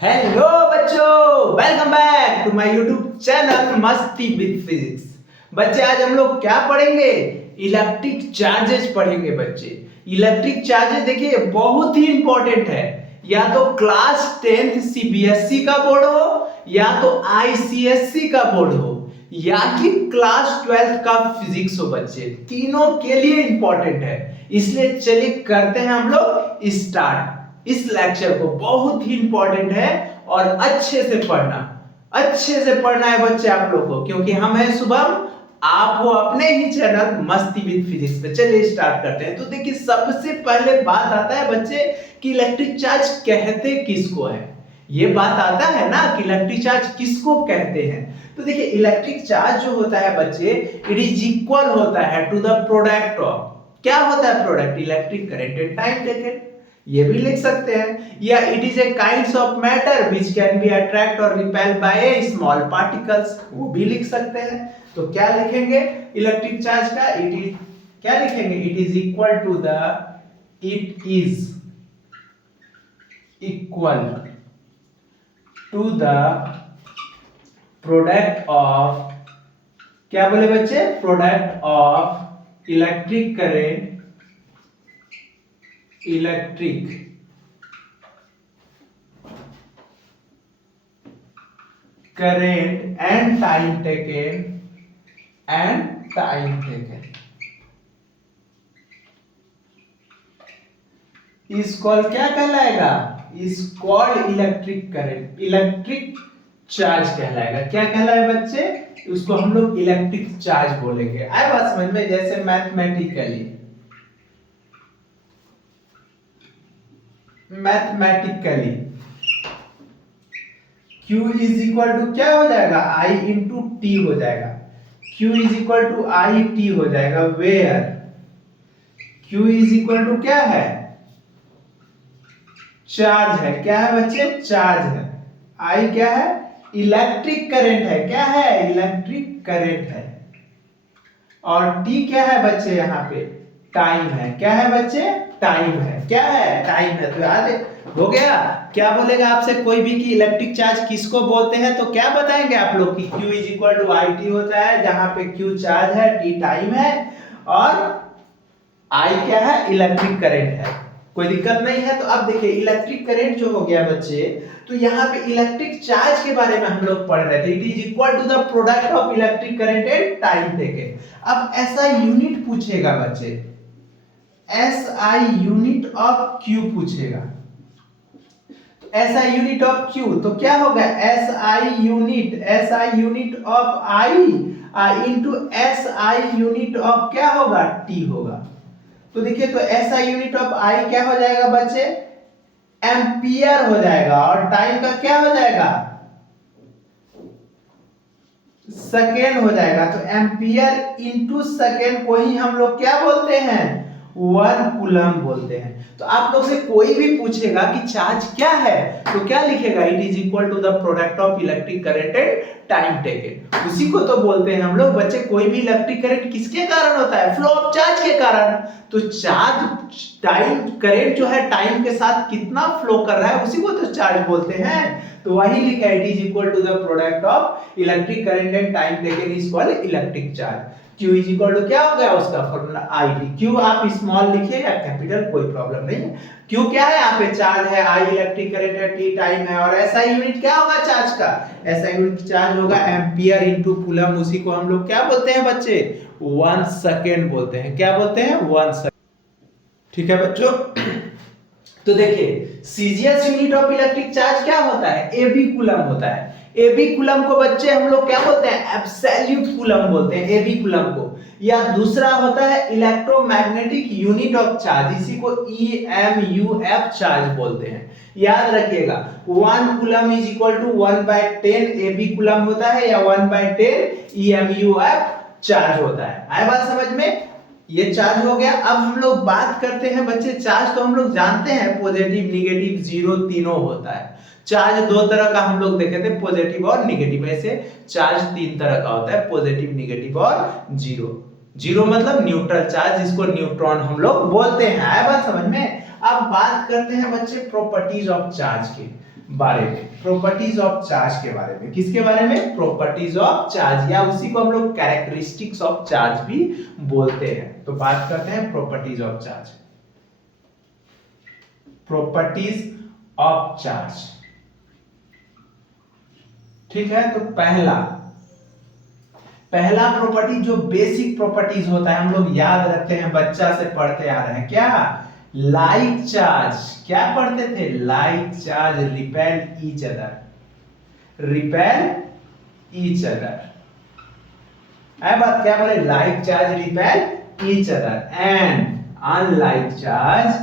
Hello बच्चों, welcome back to my YouTube channel Masti with physics. बच्चे आज हम लोग क्या पढ़ेंगे? इलेक्ट्रिक चार्जेस पढ़ेंगे बच्चे। इलेक्ट्रिक चार्जेस देखिए बहुत ही इंपॉर्टेंट है। या तो क्लास 10th सीबीएसई का बोर्ड हो, या तो आईसीएसई का बोर्ड हो, या कि क्लास 12th का फिजिक्स हो बच्चे, तीनों के लिए इंपॉर्टेंट है। इसलिए चलिए करते हैं हम लोग स्टार्ट। इस लेक्चर को बहुत ही इंपॉर्टेंट है और अच्छे से पढ़ना है बच्चे आप लोग को, क्योंकि हम हैं शुभम, आप हो अपने ही चैनल मस्ती विद फिजिक्स पे। चलिए स्टार्ट करते हैं। तो देखिए सबसे पहले बात आता है बच्चे कि इलेक्ट्रिक चार्ज कहते किसको है। ये बात आता है ना कि इलेक्ट्रिक चार्ज किसको कहते हैं। तो देखिए इलेक्ट्रिक चार्ज जो होता है बच्चे, इट इज इक्वल होता है टू द प्रोडक्ट ऑफ, क्या होता है product, electric current and time taken. ये भी लिख सकते हैं। या it is a kinds of matter which can be attract और repel by a small particles, वो भी लिख सकते हैं। तो क्या लिखेंगे इलेक्ट्रिक चार्ज का? इट इज, क्या लिखेंगे? It is equal to the, it is equal to the product of, क्या बोले बच्चे? Product of electric current, electric current and time taken, इस कॉल क्या कहलाएगा? इस call electric current, electric charge कहलाएगा। क्या कहलाए बच्चे? उसको हम लोग इलेक्ट्रिक चार्ज बोलेंगे। आए बात समझ में? जैसे mathematically Q is equal to क्या हो जाएगा? I इंटू टी हो जाएगा। Q is equal to I T हो जाएगा। Where Q is equal to क्या है? चार्ज है। क्या है बच्चे? चार्ज है। I क्या है? इलेक्ट्रिक करंट है। क्या है? इलेक्ट्रिक करंट है। और T क्या है बच्चे? यहाँ पे टाइम है। क्या है बच्चे? टाइम है। क्या है? टाइम है। तो याद हो गया। क्या बोलेगा आपसे कोई भी कि इलेक्ट्रिक चार्ज किसको बोलते हैं, तो क्या बताएंगे आप लोग कि Q is equal to I T होता है, जहां पे Q चार्ज है, T टाइम है और I क्या है? इलेक्ट्रिक करंट है। कोई दिक्कत नहीं है। तो अब देखिए इलेक्ट्रिक करंट जो हो गया बच्चे, तो यहाँ पे इलेक्ट्रिक चार्ज के बारे में हम लोग पढ़ रहे थे। It is equal to the product of electric current and time taken. अब ऐसा यूनिट पूछेगा बच्चे, SI यूनिट ऑफ Q पूछेगा। तो SI यूनिट ऑफ Q तो क्या होगा? SI unit of I into SI unit of क्या होगा? T होगा। तो देखिए तो SI यूनिट ऑफ I क्या हो जाएगा बच्चे? एम्पियर हो जाएगा। और टाइम का क्या हो जाएगा? सेकेंड हो जाएगा। तो एम्पियर इंटू सेकेंड को ही हम लोग क्या बोलते हैं? 1 कूलम बोलते हैं। तो आप लोग से कोई भी पूछेगा कि चार्ज क्या है, तो क्या लिखेगा? It is equal to the product of electric current and time taken. उसी को तो बोलते हैं हम लोग बच्चे, कोई भी इलेक्ट्रिक करंट किसके कारण होता है? फ्लो ऑफ चार्ज के कारण। तो चार्ज, टाइम करंट जो है टाइम के साथ कितना फ्लो कर रहा है, उसी को तो चार्ज बोलते हैं। तो वही लिखा है, it is equal to the product of electric current and time taken is called electric charge. Q is equal to क्या हो गया उसका फॉर्मूला? I T. Q आप स्मॉल लिखिए या कैपिटल, कोई प्रॉब्लम नहीं है। Q क्या है? यहाँ पे चार्ज है, I इलेक्ट्रिक करंट है, T टाइम है, और SI यूनिट क्या होगा चार्ज का? SI यूनिट चार्ज होगा एम्पियर इनटू कूलम। उसी को हम लोग क्या बोलते हैं बच्चे? 1 सेकंड बोलते हैं। क्या बोलते हैं? 1 सेकंड। ठीक है बच्चों। तो देखिए CGS unit of electric charge क्या होता है? AB कूलम होता है। AB कूलम को बच्चे हम लोग क्या बोलते हैं? एब्सोल्यूट कूलम बोलते हैं AB कूलम को। या दूसरा होता है इलेक्ट्रोमैग्नेटिक यूनिट ऑफ चार्ज, इसी को EMUF चार्ज बोलते हैं। याद रखिएगा 1 coulomb is equal to 1/10 AB coulomb होता है, या 1/10 EMUF चार्ज होता है। आया बात समझ में? ये चार्ज हो गया। अब हम लोग बात करते हैं बच्चे, चार्ज तो हम लोग जानते हैं पॉजिटिव, निगेटिव, जीरो तीनों होता है। चार्ज दो तरह का हम लोग देखे थे, पॉजिटिव और निगेटिव। ऐसे चार्ज तीन तरह का होता है, पॉजिटिव, निगेटिव और जीरो। जीरो मतलब न्यूट्रल चार्ज, जिसको न्यूट्रॉन हम लोग बोलते हैं। आया बात समझ में? अब बात करते हैं बच्चे प्रॉपर्टीज ऑफ चार्ज के बारे में, प्रॉपर्टीज ऑफ चार्ज के बारे में। किसके बारे में? प्रॉपर्टीज ऑफ चार्ज, या उसी को हम लोग कैरेक्टरिस्टिक्स ऑफ चार्ज भी बोलते हैं। तो बात करते हैं properties of charge. Properties of charge, ठीक है। तो पहला प्रॉपर्टी जो बेसिक प्रॉपर्टीज होता है, हम लोग याद रखते हैं, बच्चा से पढ़ते आ रहे हैं, क्या? Like charge. क्या पढ़ते थे? Like charge repel each other, repel each other. है बात? क्या बोले? Like charge repel each other and unlike charge,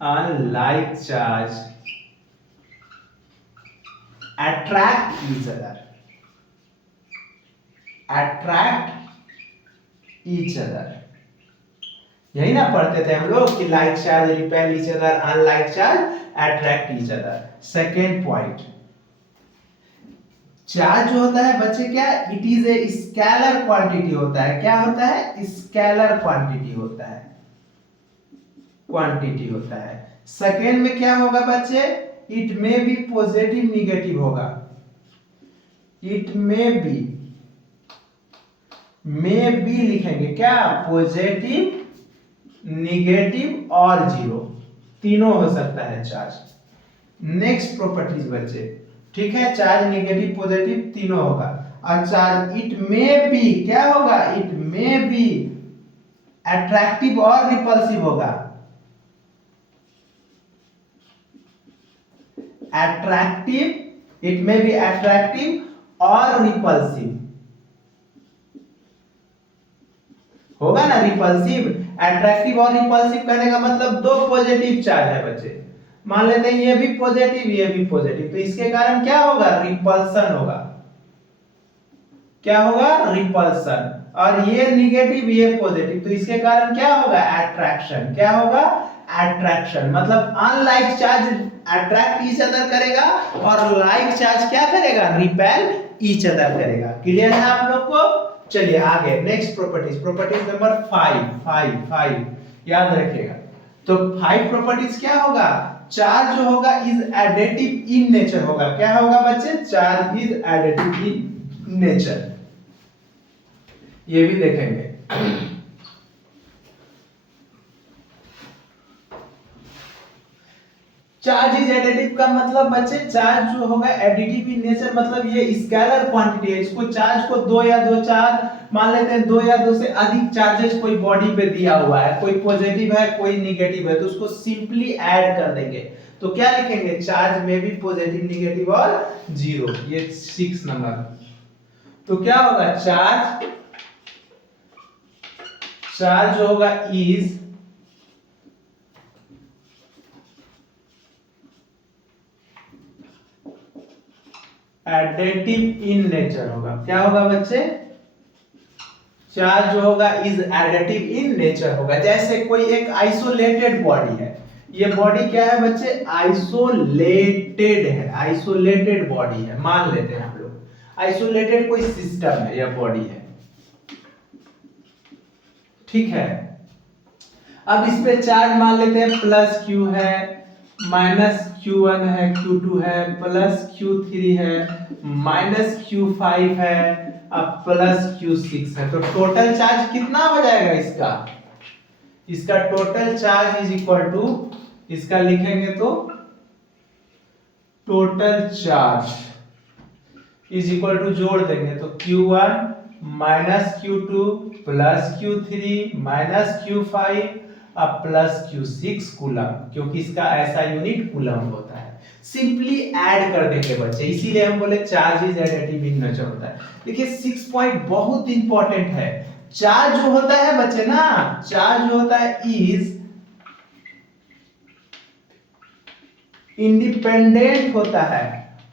unlike charge attract each other, attract each other। यही ना पढ़ते थे हम लोग कि like charge repel each other, unlike charge attract each other. Second point, charge जो होता है बच्चे क्या? It is a scalar quantity होता है। क्या होता है? स्केलर क्वांटिटी होता है, क्वांटिटी होता है। सेकेंड में क्या होगा बच्चे? इट में बी पॉजिटिव निगेटिव होगा, इट में बी लिखेंगे क्या? पॉजिटिव, निगेटिव और जीरो, तीनों हो सकता है चार्ज। नेक्स्ट प्रॉपर्टीज बच्चे, ठीक है, चार्ज निगेटिव पॉजिटिव तीनों होगा। और चार्ज इट में बी क्या होगा? इट में बी अट्रैक्टिव और रिपल्सिव होगा, अट्रैक्टिव, इट में बी अट्रैक्टिव और रिपल्सिव होगा ना। रिपल्सिव, अट्रैक्टिव और रिपल्सिव कहने का मतलब दो पॉजिटिव चार्ज है बच्चे, मान लेते हैं ये भी पॉजिटिव ये भी पॉजिटिव, तो इसके कारण क्या होगा? रिपल्सन होगा। क्या होगा? रिपल्सन। और ये निगेटिव ये पॉजिटिव, तो इसके कारण क्या होगा? अट्रैक्शन। क्या होगा? अट्रैक्शन। मतलब unlike charge attract each other करेगा और लाइक चार्ज क्या करेगा? रिपेल ईच अदर करेगा। क्लियर है आप लोग को? चलिए आगे नेक्स्ट प्रॉपर्टीज, प्रॉपर्टीज नंबर 5 याद रखिएगा। तो 5 प्रॉपर्टीज क्या होगा? चार्ज जो होगा इज एडिटिव इन नेचर होगा। क्या होगा बच्चे? Charge is additive in nature, ये भी देखेंगे। चार्ज इज एडिटिव का मतलब बच्चे, चार्ज जो होगा एडिटिव इन नेचर मतलब ये स्केलर क्वांटिटी है। इसको चार्ज को दो या दो चार्ज मान लेते हैं, दो या दो से अधिक चार्जेस कोई बॉडी पे दिया हुआ है, कोई पॉजिटिव है कोई निगेटिव है, तो उसको सिंपली ऐड कर देंगे। तो क्या लिखेंगे? चार्ज में भी पॉजिटिव निगेटिव और जीरो, ये 6 नंबर। तो क्या होगा? चार्ज जो होगा इज एडिटिव इन नेचर होगा। क्या होगा बच्चे? चार्ज जो होगा इज एडिटिव इन नेचर होगा। जैसे कोई एक आइसोलेटेड बॉडी है, ये बॉडी क्या है बच्चे? आइसोलेटेड है, आइसोलेटेड बॉडी है, मान लेते हैं हम लोग आइसोलेटेड कोई सिस्टम है या बॉडी है, ठीक है। अब इस पे चार्ज मान लेते हैं प्लस क्यू है, माइनस Q1 है, Q2 है, प्लस Q3 है, माइनस Q5 है, अब प्लस Q6 है। तो टोटल चार्ज कितना हो जाएगा इसका? इसका total charge is equal to, इसका लिखेंगे तो total charge is equal to जोड़ देंगे तो Q1 minus Q2 plus Q3 minus Q5 अब प्लस Q6 कूलम, क्योंकि इसका ऐसा यूनिट कूलम होता है। सिंपली ऐड कर देंगे बच्चे, इसीलिए हम बोले charge is additive in nature होता है। देखिए 6 पॉइंट बहुत इंपॉर्टेंट है। चार्ज जो होता है बच्चे ना, चार्ज जो होता है इज इंडिपेंडेंट होता है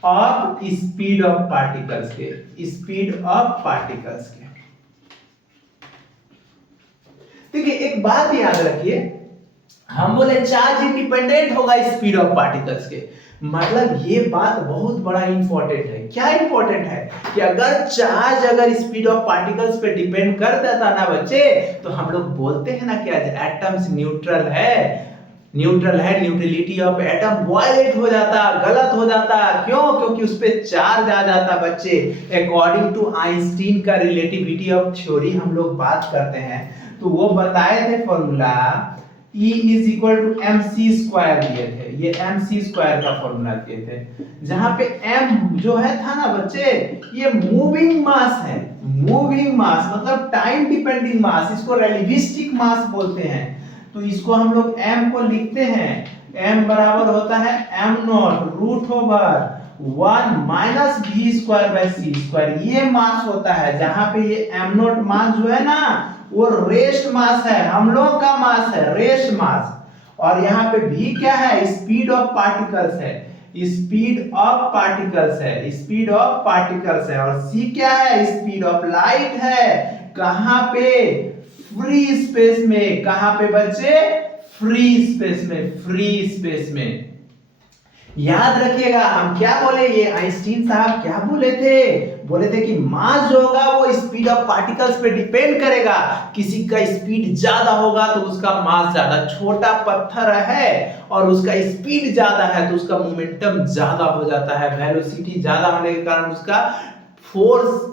ऑफ स्पीड ऑफ पार्टिकल्स के, स्पीड ऑफ पार्टिकल्स के। देखिए एक बात याद रखिए, हम बोले चार्ज इंडिपेंडेंट होगा स्पीड ऑफ पार्टिकल्स के, मतलब ये बात बहुत बड़ा इंपॉर्टेंट है। क्या इंपॉर्टेंट है कि अगर स्पीड ऑफ पार्टिकल्स पे डिपेंड कर देता ना बच्चे, तो हम लोग बोलते हैं ना कि एटम्स न्यूट्रल है, न्यूट्रलिटी ऑफ एटम वायलेट हो जाता, गलत हो जाता। क्यों? क्योंकि उस पे चार्ज आ जाता बच्चे। अकॉर्डिंग टू आइंस्टीन का रिलेटिविटी ऑफ थ्योरी हम लोग बात करते हैं, तो वो बताए थे formula E is equal to M C square दिए थे, ये एम सी स्क्वायर का फॉर्मूला दिए थे, जहां पे m जो है था ना बच्चे, ये मूविंग मास है। मूविंग मास मतलब टाइम डिपेंडिंग मास, इसको रेलेटिविस्टिक मास बोलते हैं। तो इसको हम लोग m को लिखते हैं, m बराबर होता है m not root over 1 minus V square by C square, ये मास होता है। जहां पे ये m नॉट मास जो है ना, वो रेस्ट मास है, हम लोग का मास है, रेस्ट मास। और यहाँ पे v क्या है? स्पीड ऑफ पार्टिकल्स है, स्पीड ऑफ पार्टिकल्स है, स्पीड ऑफ पार्टिकल्स है। और c क्या है? स्पीड ऑफ लाइट है। कहां पे? फ्री स्पेस में। कहां पे बच्चे? फ्री स्पेस में, फ्री स्पेस में। याद रखिएगा हम क्या बोले, ये आइंस्टीन साहब क्या बोले थे? बोले थे कि मास जो होगा वो स्पीड ऑफ पार्टिकल्स पे डिपेंड करेगा। किसी का स्पीड ज्यादा होगा तो उसका मास ज्यादा, छोटा पत्थर है और उसका स्पीड ज्यादा है तो उसका मोमेंटम ज्यादा हो जाता है, वेलोसिटी ज्यादा होने के कारण उसका फोर्स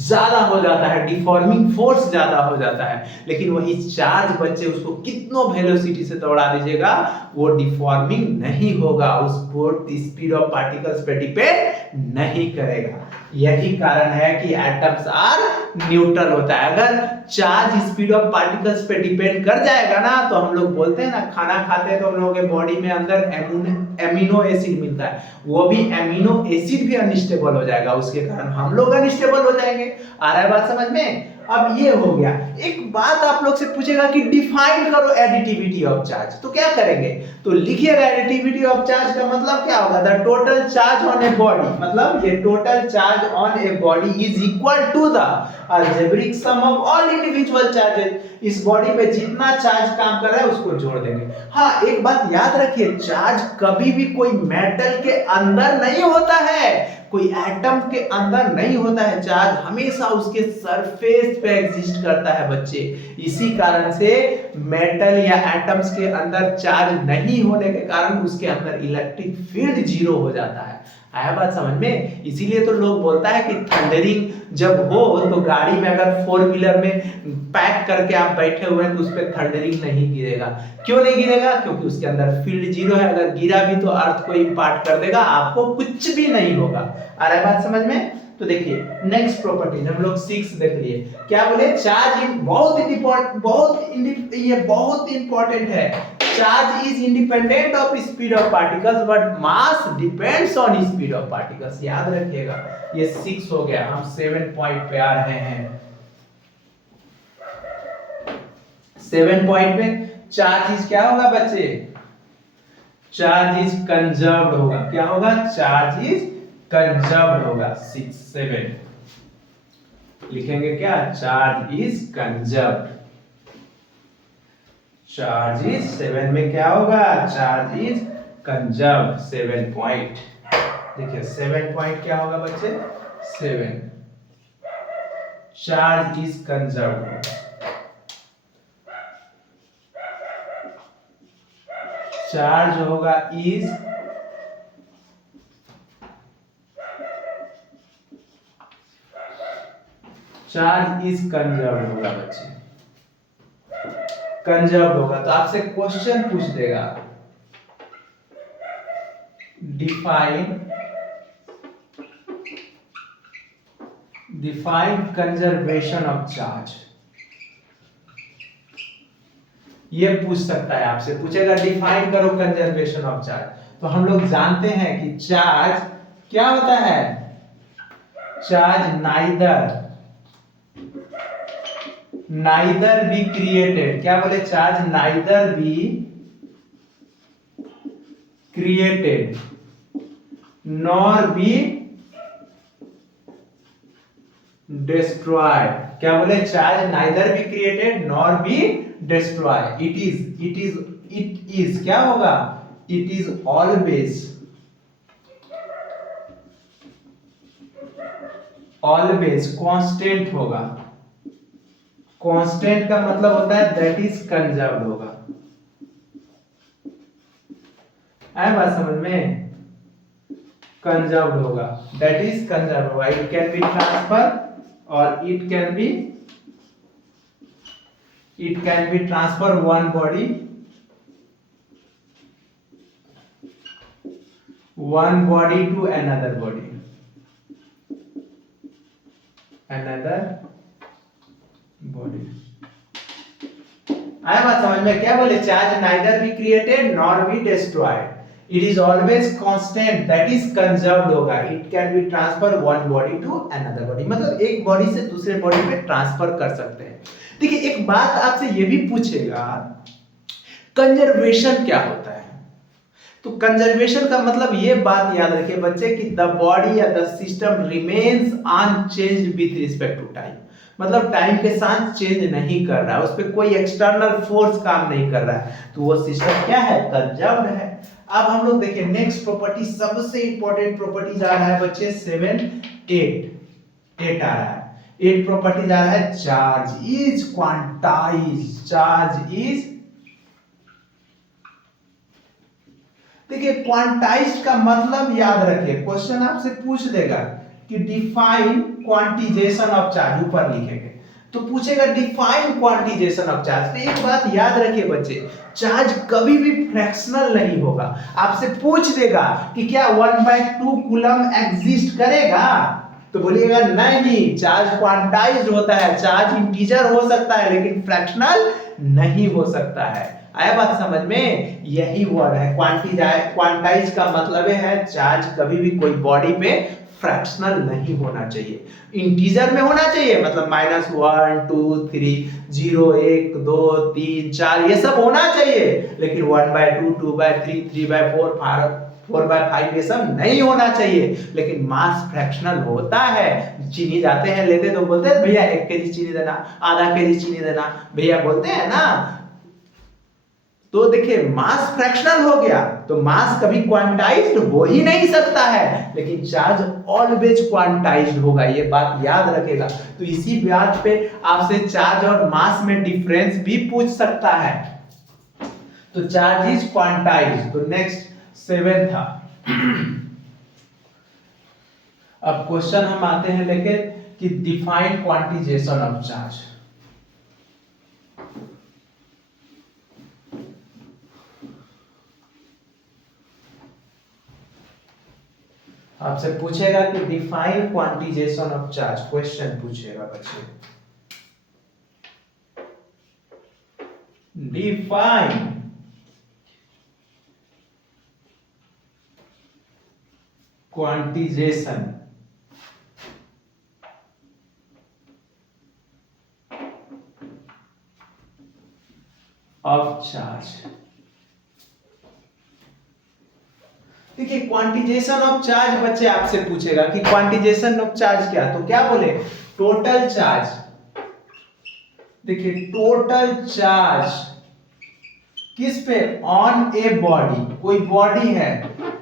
ज्यादा हो जाता है, डिफॉर्मिंग फोर्स ज्यादा हो जाता है। लेकिन वही चार्ज बच्चे, उसको कितनो वेलोसिटी से दौड़ा दीजिएगा वो डिफॉर्मिंग नहीं होगा, उस स्पीड ऑफ पार्टिकल्स पे डिपेंड नहीं करेगा। यही कारण है कि एटम्स आर न्यूट्रल होता है। अगर चार्ज स्पीड ऑफ पार्टिकल्स पे डिपेंड कर जाएगा ना, तो हम लोग बोलते हैं ना, खाना खाते हैं तो हम लोगों के बॉडी में अंदर एमिनो एसिड मिलता है, वो भी एमिनो एसिड भी अनस्टेबल हो जाएगा, उसके कारण हम लोग अनस्टेबल हो जाएंगे। आ रहा है बात समझ में? अब ये हो गया। एक बात आप लोग से पूछेगा कि डिफाइन करो एडिटिविटी ऑफ चार्ज, तो क्या करेंगे? तो लिखिएगा एडिटिविटी ऑफ चार्ज का मतलब क्या होगा? The total charge on a body, मतलब ये total charge on a body is equal to the algebraic sum of all individual charges. इस बॉडी पे जितना चार्ज काम कर रहा है उसको जोड़ देंगे। हाँ, एक बात याद रखिए, चार्ज कभी भी कोई मेटल के अंदर नहीं होता है, कोई एटम के अंदर नहीं होता है। चार्ज हमेशा उसके सरफेस पे एग्जिस्ट करता है बच्चे। इसी कारण से मेटल या एटम्स के अंदर चार्ज नहीं होने के कारण उसके अंदर इलेक्ट्रिक फील्ड जीरो हो जाता है। आया बात समझ में? इसीलिए तो लोग बोलता है कि थंडरिंग जब हो तो गाड़ी में अगर 4 व्हीलर में पैक करके आप बैठे हुए हैं तो उस पर थंडरिंग नहीं गिरेगा। क्यों नहीं गिरेगा? क्योंकि उसके अंदर फील्ड जीरो है। अगर गिरा भी तो अर्थ को इंपार्ट कर देगा, आपको कुछ भी नहीं होगा। आ रहा है बात समझ में? तो देखिए नेक्स्ट प्रॉपर्टी हम लोग 6 देख लिए। क्या बोले? चार्ज इन बहुत इंपॉर्टेंट है। Charge is independent of speed of particles but mass depends on speed of particles. याद रखिएगा, ये 6 हो गया। हम 7 पॉइंट पे आ रहे हैं। 7 पॉइंट में चार्ज इज क्या होगा बच्चे? चार्ज इज कंजर्व्ड होगा। क्या होगा? चार्ज इज कंजर्व्ड होगा। 6 7 लिखेंगे क्या? Charge is conserved. Charge is 7 में क्या होगा? Charge is conserved. 7 पॉइंट देखिए 7 पॉइंट क्या होगा बच्चे? 7 चार्ज इज कंजर्व्ड। चार्ज होगा इज चार्ज इज कंजर्व्ड होगा बच्चे। कंजर्व्ड होगा तो आपसे क्वेश्चन पूछ देगा, डिफाइन कंजर्वेशन ऑफ चार्ज। ये पूछ सकता है, आपसे पूछेगा डिफाइन करो कंजर्वेशन ऑफ चार्ज। तो हम लोग जानते हैं कि चार्ज क्या होता है? Charge neither be created. क्या बोले? Charge neither be created nor be destroyed. क्या बोले? Charge neither be created nor be destroy. It is it is क्या होगा, इट इज ऑलवेज कांस्टेंट होगा। कांस्टेंट का मतलब होता है दैट इज कंजर्व्ड होगा। आया बात समझ में, कंजर्व्ड होगा, दैट इज कंजर्व्ड होगा। इट कैन बी ट्रांसफर और it can be transfer one body to another body। आया बात समझ में, क्या बोले, charge neither be created nor be destroyed, it is always constant that is conserved होगा। It can be transfer one body to another body, मतलब एक body से दूसरे बॉडी में ट्रांसफर कर सकते हैं। देखिए एक बात आपसे ये भी पूछेगा, कंजर्वेशन क्या होता है? तो कंजर्वेशन का मतलब ये बात याद रखिए बच्चे कि द बॉडी या the system remains unchanged with respect to time, मतलब टाइम के साथ चेंज नहीं कर रहा है, उस पर कोई एक्सटर्नल फोर्स काम नहीं कर रहा है, तो वो सिस्टम क्या है, कंजर्व्ड है। अब हम लोग देखिए नेक्स्ट प्रॉपर्टी, सबसे इंपॉर्टेंट प्रॉपर्टीज आ रहा है बच्चे 7 8 आ रहा है। 8 प्रॉपर्टीज आ रहा है, charge is quantize, charge is, देखिए क्वांटाइज्ड का मतलब याद रखिए, क्वेश्चन आपसे पूछ देगा कि डिफाइन क्वांटिजेशन ऑफ चार्ज, ऊपर लिखेंगे तो पूछेगा डिफाइन क्वांटिजेशन ऑफ चार्ज। तो एक बात याद रखिए बच्चे, चार्ज कभी भी फ्रैक्शनल नहीं होगा। आपसे पूछ देगा कि क्या 1/2 कूलम एग्जिस्ट करेगा, तो बोलिएगा नहीं, चार्ज क्वांटाइज्ड होता है, चार्ज इंटीजर हो सकता है लेकिन फ्रैक्शनल नहीं हो सकता है। आया बात समझ में, यही वर्ड है क्वांटाइज का मतलब है चार्ज कभी भी कोई बॉडी पे फ्रैक्शनल नहीं होना चाहिए, इंटीजर में होना चाहिए, मतलब -1 2 3 0 1 2 3 4 ये सब होना चाहिए, लेकिन 1/2 2/3 3/4 4/5 ये सब नहीं होना चाहिए। लेकिन मास फ्रैक्शनल होता है, चीनी जाते हैं लेते तो बोलते हैं भैया 1 केजी चीनी देना, आधा केजी चीनी देना, भैया बोलते हैं ना। तो देखिए मास फ्रैक्शनल हो गया तो मास कभी क्वांटाइज्ड हो ही नहीं सकता है, लेकिन चार्ज ऑलवेज क्वांटाइज्ड होगा, ये बात याद रखेगा। तो इसी बात पे आपसे चार्ज और मास में डिफरेंस भी पूछ सकता है। तो चार्ज इज क्वांटाइज्ड। तो नेक्स्ट 7 था। अब क्वेश्चन हम आते हैं लेके कि डिफाइन क्वांटिजेशन ऑफ चार्ज। आपसे पूछेगा कि define quantisation of charge, question पूछेगा बच्चे, डिफाइन क्वांटिजेशन ऑफ चार्ज। देखिए क्वांटिजेशन ऑफ चार्ज बच्चे आपसे पूछेगा कि क्वांटिजेशन ऑफ चार्ज क्या, तो क्या बोले, टोटल चार्ज। देखिए टोटल चार्ज किस पे, ऑन ए बॉडी, कोई बॉडी है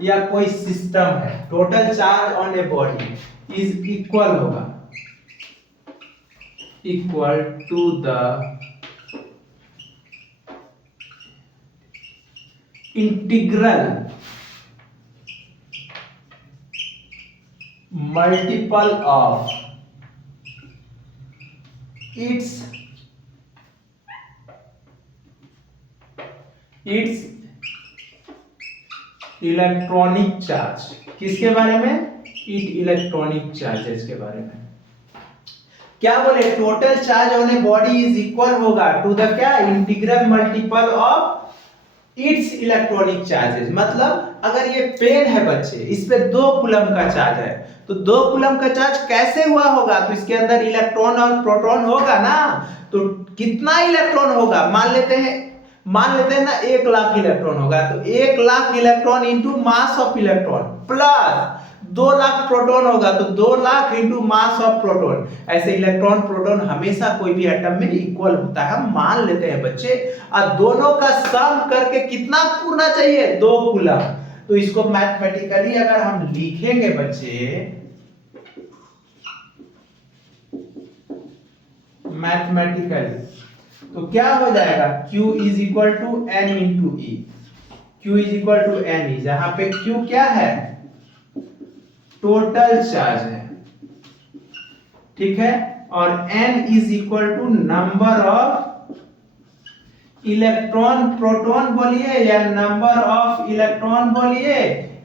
या कोई सिस्टम है, total charge on a body is equal होगा, equal to the integral multiple of its electronic charge. किसके बारे में, इलेक्ट्रॉनिक चार्जेस के बारे में। क्या बोले, total charge on a body is equal होगा टू द क्या, integral multiple of its electronic charges. मतलब अगर ये पेन है बच्चे, इस पे 2 कूलम का चार्ज है, तो 2 कूलम का चार्ज कैसे हुआ होगा, तो इसके अंदर इलेक्ट्रॉन और प्रोटॉन होगा ना, तो कितना इलेक्ट्रॉन होगा, मान लेते हैं ना 1 लाख इलेक्ट्रॉन होगा, तो 1 lakh electron into mass of electron plus 2 lakh proton होगा तो 2 lakh into mass of proton. ऐसे इलेक्ट्रॉन प्रोटॉन हमेशा कोई भी एटम में इक्वल होता है, हम मान लेते हैं बच्चे। और दोनों का सम करके कितना पूर्णा चाहिए, 2 कूलम। तो इसको मैथमेटिकली अगर हम लिखेंगे बच्चे, मैथमेटिकली, तो क्या हो जाएगा, Q is equal to N into E. Q is equal to N E, जहां पे Q क्या है, टोटल चार्ज है, ठीक है, और N is equal to number of electron proton बोलिए, या नंबर ऑफ इलेक्ट्रॉन बोलिए,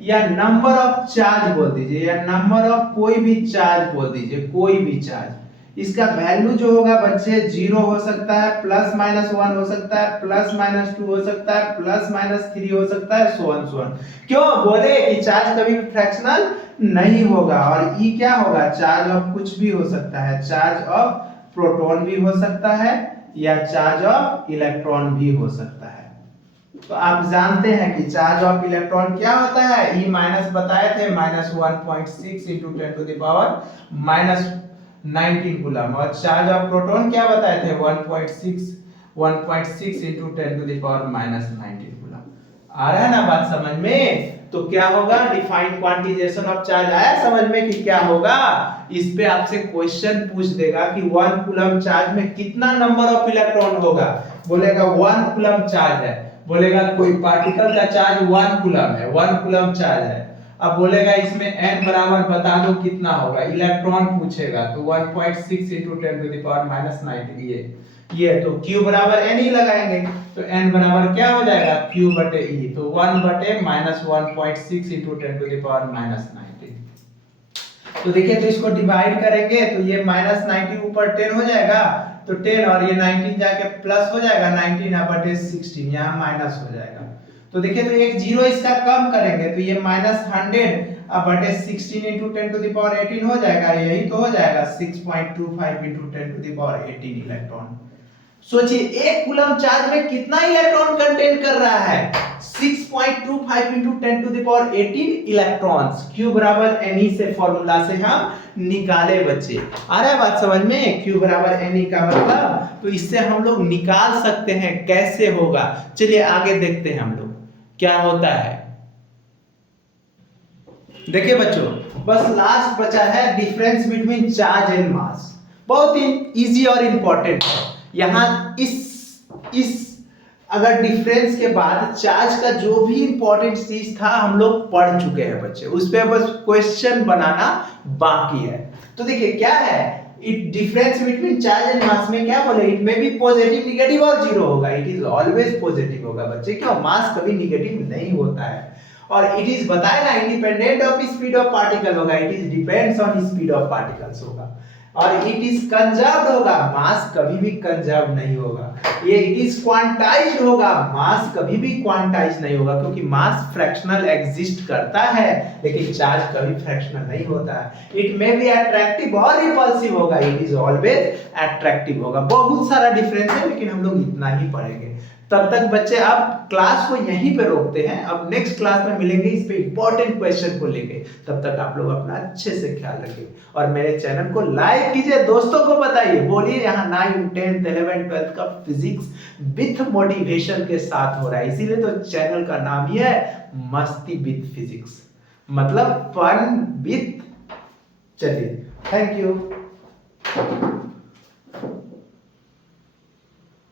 या नंबर ऑफ चार्ज बोल दीजिए, या नंबर ऑफ कोई भी चार्ज बोल दीजिए, कोई भी चार्ज। इसका वैल्यू जो होगा बच्चे 0 हो सकता है, +-1 हो सकता है, +-2 हो सकता है, +-3 हो सकता है, सो ऑन सो ऑन। क्यों बोले कि चार्ज कभी भी फ्रैक्शनल नहीं होगा। और ई क्या होगा, चार्ज ऑफ कुछ भी हो सकता है, चार्ज ऑफ प्रोटॉन भी हो सकता है, या चार्ज ऑफ इलेक्ट्रॉन भी हो सकता है। तो आप जानते हैं कि चार्ज ऑफ इलेक्ट्रॉन क्या होता है, ई माइनस बताए थे, -1.6 × 10⁻⁻19 कूलम। और चार्ज ऑफ प्रोटॉन क्या बताए थे, 1.6 × 10⁻⁻19 कूलम। आ रहा है ना बात समझ में। तो क्या होगा, डिफाइंड क्वांटिजेशन ऑफ चार्ज आया समझ में कि क्या होगा। इस पे आपसे क्वेश्चन पूछ देगा कि 1 कूलम चार्ज में कितना नंबर ऑफ इलेक्ट्रॉन होगा। बोलेगा 1 कूलम चार्ज है, बोलेगा कोई पार्टिकल का चार्ज 1 कूलम है, 1 कूलम चार्ज है। अब बोलेगा इसमें n बराबर बता दो कितना होगा, इलेक्ट्रॉन पूछेगा, तो 1.6 × 10⁻⁻19 ये तो Q बराबर n ही लगाएंगे, तो n बराबर क्या हो जाएगा, Q बटे E, तो 1/-1.6 × 10⁻⁻19। तो देखिए, तो इसको डिवाइड करेंगे तो ये -90 ऊपर 10 हो जाएगा, तो 10 और ये 19 जाके प्लस हो जाएगा, 19/16 यहाँ माइनस हो जाएगा। तो देखिए, तो एक जीरो इसका कम करेंगे तो ये -100/16 × 10⁻18 हो जाएगा, यही तो हो जाएगा 6.25 × 10⁻18 इलेक्ट्रॉन। सोचिए एक कूलम चार्ज में कितना इलेक्ट्रॉन कंटेन कर रहा है, 6.25 × 10⁻18 इलेक्ट्रॉन्स। Q बराबर Ne से फॉर्मूला से हम निकाले बच्चे। आ रहा है बात समझ में, Q बराबर Ne का मतलब, तो इससे हम लोग निकाल सकते हैं कैसे होगा। चलिए आगे देखते हैं हम लोग क्या होता है। देखिए बच्चों, बस लास्ट बचा है difference between charge and mass. बहुत ही इजी और इंपॉर्टेंट है। यहाँ इस अगर डिफरेंस के बाद चार्ज का जो भी इंपॉर्टेंट चीज था हम लोग पढ़ चुके हैं बच्चे, उस पे बस क्वेश्चन बनाना बाकी है। तो देखिए क्या है, it difference between charge and mass में क्या बोले, इट में भी पॉजिटिव, नेगेटिव और जीरो होगा। इट इज ऑलवेज पॉजिटिव होगा बच्चे, क्यों, मास कभी नेगेटिव नहीं होता है। और इट इज बताया ना, independent of speed of particle होगा, it is depends on speed of particles होगा। और इट इज कंजर्व्ड होगा, मास कभी भी कंजर्व नहीं होगा। ये इट इज क्वांटाइज्ड होगा, मास कभी भी क्वांटाइज नहीं होगा, क्योंकि मास फ्रैक्शनल एग्जिस्ट करता है लेकिन चार्ज कभी फ्रैक्शनल नहीं होता है। इट मे बी अट्रैक्टिव और रिपल्सिव होगा, इट इज ऑलवेज अट्रैक्टिव होगा। बहुत सारा डिफरेंस है लेकिन हम लोग इतना ही पढ़ेंगे। तब तक बच्चे अब क्लास को यहीं पे रोकते हैं, अब नेक्स्ट क्लास में मिलेंगे इस पे इंपॉर्टेंट क्वेश्चन को लेके। तब तक आप लोग अपना अच्छे से ख्याल रखिए और मेरे चैनल को लाइक कीजिए, दोस्तों को बताइए, बोलिए यहाँ 9, 10, 11, 12 का फिजिक्स विथ मोटिवेशन के साथ हो रहा है, इसीलिए तो चैनल का नाम ही है मस्ती विथ फिजिक्स, मतलब फन विथ। चलिए, थैंक यू।